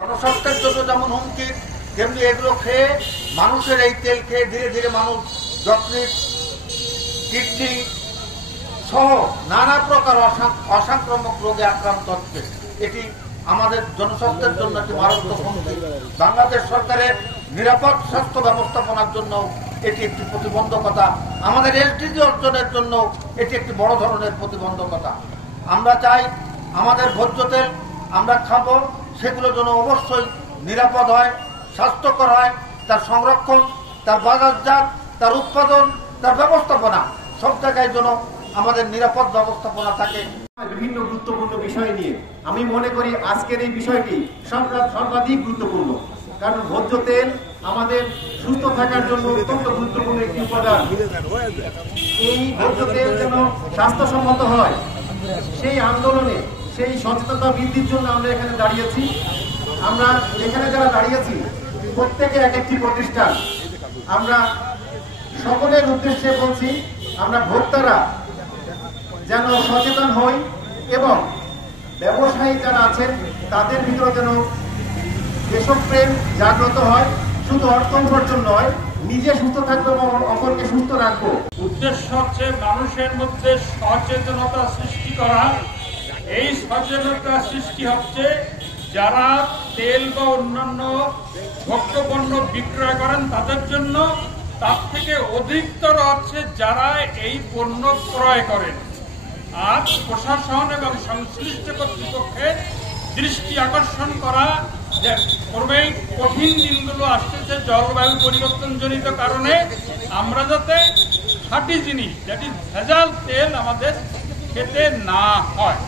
জনস্বাস্থ্যের জন্য যেমন হুমকি, তেমনি এগুলো খেয়ে মানুষের এই তেল খেয়ে ধীরে ধীরে মানুষ যকৃৎ, কিডনি সহ নানা প্রকার অসংক্রামক রোগে আক্রান্ত হচ্ছে। এটি আমাদের জনস্বাস্থ্যের জন্য একটি মারাত্মক হুমকি। বাংলাদেশ সরকারের নিরাপদ স্বাস্থ্য ব্যবস্থাপনার জন্য এটি একটি প্রতিবন্ধকতা। আমাদের এসডিজি অর্জনের জন্য এটি একটি বড় ধরনের প্রতিবন্ধকতা। আমরা চাই আমাদের ভোজ্য তেল আমরা খাবো, সেগুলো যেন অবশ্যই নিরাপদ হয়, স্বাস্থ্যকর হয়। তার সংরক্ষণ, তার বাজারজাত, তার উৎপাদন, তার ব্যবস্থাপনা সব জায়গায় যেন আমাদের নিরাপদ ব্যবস্থাপনা থাকে। বিভিন্ন গুরুত্বপূর্ণ বিষয় নিয়ে আমি মনে করি আজকের এই বিষয়টি সর্বাধিক গুরুত্বপূর্ণ, কারণ ভোজ্য তেল আমাদের সুস্থ থাকার জন্য অত্যন্ত গুরুত্বপূর্ণ একটি উপাদান। এই ভোজ্য তেল যেন স্বাস্থ্যসম্মত হয়, সেই আন্দোলনে, সেই সচেতনতা বৃদ্ধির জন্য আমরা এখানে দাঁড়িয়েছি। আমরা এখানে যারা দাঁড়িয়েছি প্রত্যেকে এক একটি প্রতিষ্ঠান। আমরা সকলের উদ্দেশ্যে বলছি, আমরা ভোক্তারা যেন সচেতন হই এবং ব্যবসায়ী যারা আছেন তাদের ভিতরে যেন দেশপ্রেম জাগ্রত হয়। শুধু অর্থ উপার্জন নয়, নিজে সুস্থ থাকবো এবং অপরকে সুস্থ রাখবো। উদ্দেশ্য হচ্ছে মানুষের মধ্যে সচেতনতা সৃষ্টি করা। এই সচেতনতা সৃষ্টি হচ্ছে যারা তেল বা অন্যান্য ভোগ্যপণ্য বিক্রয় করেন তাদের জন্য, তার থেকে অধিকতর হচ্ছে যারা এই পণ্য ক্রয় করেন। আর প্রশাসন এবং সংশ্লিষ্ট কর্তৃপক্ষের দৃষ্টি আকর্ষণ করা যে ক্রমেই কঠিন দিনগুলো আসতেছে জলবায়ু পরিবর্তনজনিত কারণে, আমরা যাতে খাঁটি জিনিস, যেটি ভেজাল তেল আমাদের খেতে না হয়।